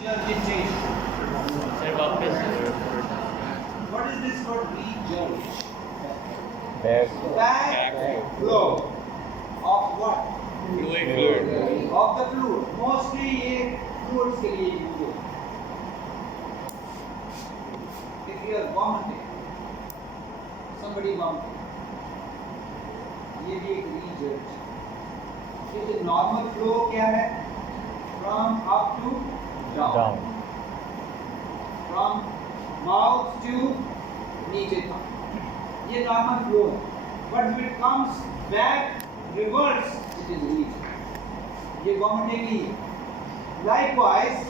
regurgitation. What is this word regurgitation? Back flow of what? Fluid. Of the fluid. Mostly ये fluids के लिए use होता है. If you are vomiting, somebody vomiting, ये भी एक regurgitation. इसलिए normal flow क्या है? From up to down. From mouth to नीचे तक. ये normal flow है. But if it comes back reverse, it is regurgitation. ये vomiting ही है. Likewise,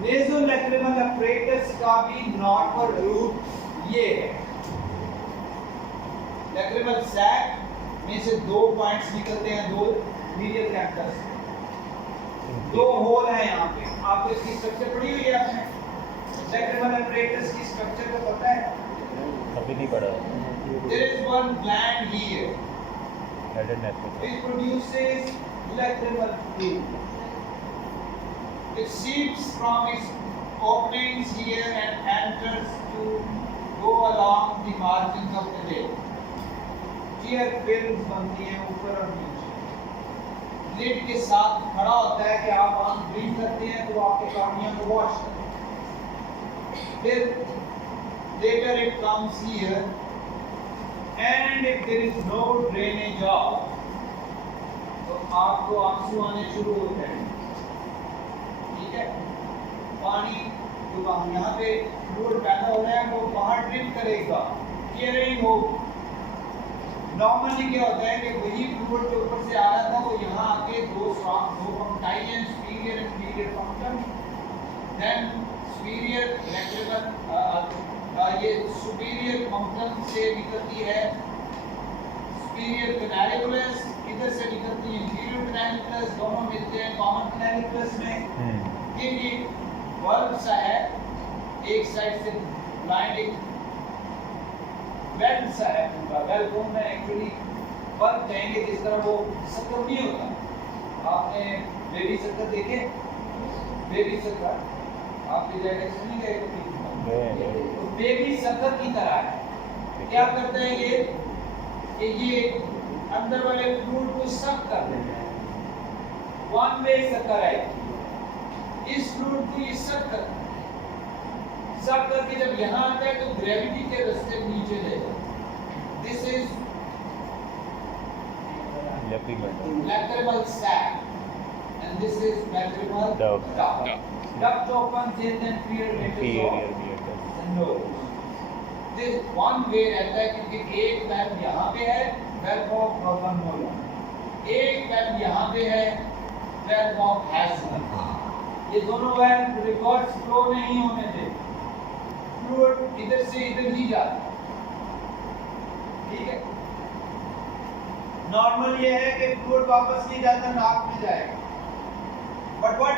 nasolacrimal apparatus का भी normal route ये है. Lacrimal sac में से दो पॉइंट्स निकलते हैं, दो मीडियल कैंपस, दो होल हैं यहाँ पे. आपको इसकी स्ट्रक्चर पढ़ी हुई है आपने? Lacrimal apparatus की स्ट्रक्चर को पता है? अभी नहीं पढ़ा. There is one gland here. Head and neck. It produces lacrimal fluid. It seeps from its openings here and enters to go along the margins of the lid. Tear films बनती हैं ऊपर और नीचे. Lid के साथ खड़ा होता है कि आप आंख ब्रीथ करते हैं तो आपके कॉर्निया को वॉश करते हैं. फिर later it comes here, and if there is no drainage off, तो आपको आंसू आने शुरू होते हैं. ठीक है, पानी जो यहाँ पे फ्लूइड पैदा हो रहा है वो बाहर ड्रिप करेगा, टीयरिंग हो. नॉर्मली क्या होता है कि वही फ्लूइड जो ऊपर से आ रहा था वो यहाँ आके दो puncti and superior and inferior punctum, then superior lacrimal ये सुपीरियर punctum से निकलती है superior canaliculus, इधर से निकलती है inferior canaliculus, दोनों मिलते हैं common canaliculus में. ये वर्ब सा है, एक साइड से ब्लाइंड, एक वेल सा है पूरा. वेल को में एक्चुअली वर्ब कहेंगे जिस तरह वो शक्कर नहीं होता. आपने बेबी शक्कर देखे? बेबी शक्कर आपके जगह से नहीं गए कभी? बेबी शक्कर की तरह है. क्या करते हैं ये कि ये अंदर वाले फ्लूइड को सक कर देते हैं. वन वे शक्कर है. इस फ्लूइड को ये सक करके जब यहाँ आता है तो ग्रेविटी के रास्ते नीचे ले जाता है. This is lacrimal sac and this is lacrimal duct. Duct opens in and inferior nose. This one way रहता है क्योंकि एक वेल यहाँ पे है, वेल ऑफ प्रोटन मोलर. एक वेल यहाँ पे है, वेल ऑफ हैसलर. ये दोनों वेल रिवर्स फ्लो नहीं होने देते. फ्लूइड इधर से इधर ही जाता है. ठीक है, नॉर्मल ये है कि फ्लूइड वापस नहीं जाता, नाक में जाएगा. But what